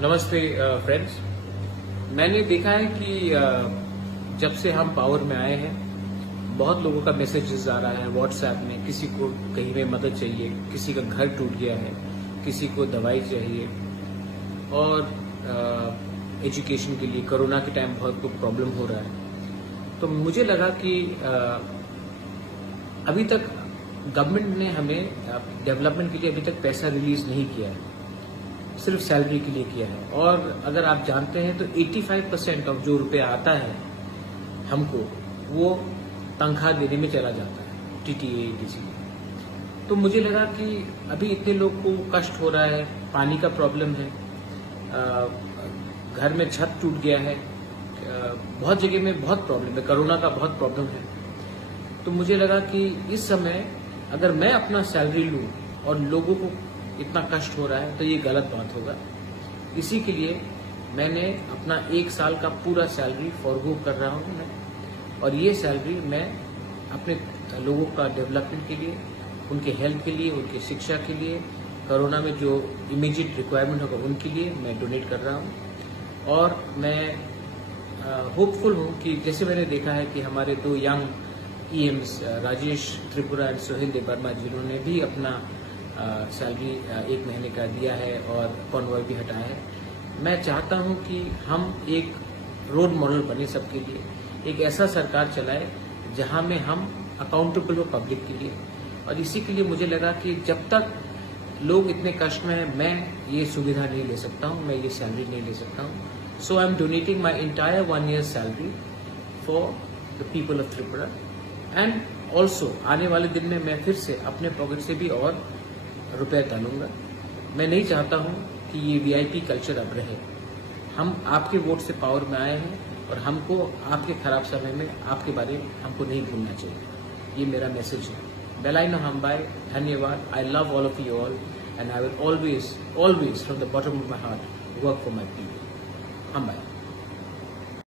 नमस्ते फ्रेंड्स। मैंने देखा है कि जब से हम पावर में आए हैं बहुत लोगों का मैसेजेस आ रहा है व्हाट्सएप में। किसी को कहीं में मदद चाहिए, किसी का घर टूट गया है, किसी को दवाई चाहिए और एजुकेशन के लिए कोरोना के टाइम बहुत कुछ प्रॉब्लम हो रहा है। तो मुझे लगा कि अभी तक गवर्नमेंट ने हमें डेवलपमेंट के लिए अभी तक पैसा रिलीज नहीं किया है, सिर्फ सैलरी के लिए किया है। और अगर आप जानते हैं तो 85% ऑफ जो रुपया आता है हमको वो तनख्वाह देने में चला जाता है, टीटीए टीसी। तो मुझे लगा कि अभी इतने लोग को कष्ट हो रहा है, पानी का प्रॉब्लम है, घर में छत टूट गया है, बहुत जगह में बहुत प्रॉब्लम है, कोरोना का बहुत प्रॉब्लम है। तो मुझे लगा कि इस समय अगर मैं अपना सैलरी लूं और लोगों को इतना कष्ट हो रहा है तो ये गलत बात होगा। इसी के लिए मैंने अपना 1 साल का पूरा सैलरी फॉरगो कर रहा हूँ मैं, और ये सैलरी मैं अपने लोगों का डेवलपमेंट के लिए, उनके हेल्थ के लिए, उनके शिक्षा के लिए, कोरोना में जो इमीडिएट रिक्वायरमेंट होगा उनके लिए मैं डोनेट कर रहा हूँ। और मैं होपफुल हूँ कि जैसे मैंने देखा है कि हमारे 2 यंग ईएम्स राजेश त्रिपुरा और सोहेल देवर्मा जिन्होंने भी अपना सैलरी 1 महीने का दिया है और कॉन्वॉय भी हटाया है। मैं चाहता हूं कि हम एक रोल मॉडल बने सबके लिए, एक ऐसा सरकार चलाए जहां में हम अकाउंटेबल हो पब्लिक के लिए। और इसी के लिए मुझे लगा कि जब तक लोग इतने कष्ट में हैं मैं ये सुविधा नहीं ले सकता हूं, मैं ये सैलरी नहीं ले सकता हूं। So I am donating my entire 1 year salary for the people of Tripura. And also आने वाले दिन में मैं फिर से अपने पॉकेट से भी और रुपया डालूंगा। मैं नहीं चाहता हूं कि ये वीआईपी कल्चर अब रहे। हम आपके वोट से पावर में आए हैं और हमको आपके खराब समय में आपके बारे में हमको नहीं भूलना चाहिए। ये मेरा मैसेज है। बेलाइनो हम्बाई, धन्यवाद। I love all of you all and I will always from the bottom of my heart work for my people. हम्बाई।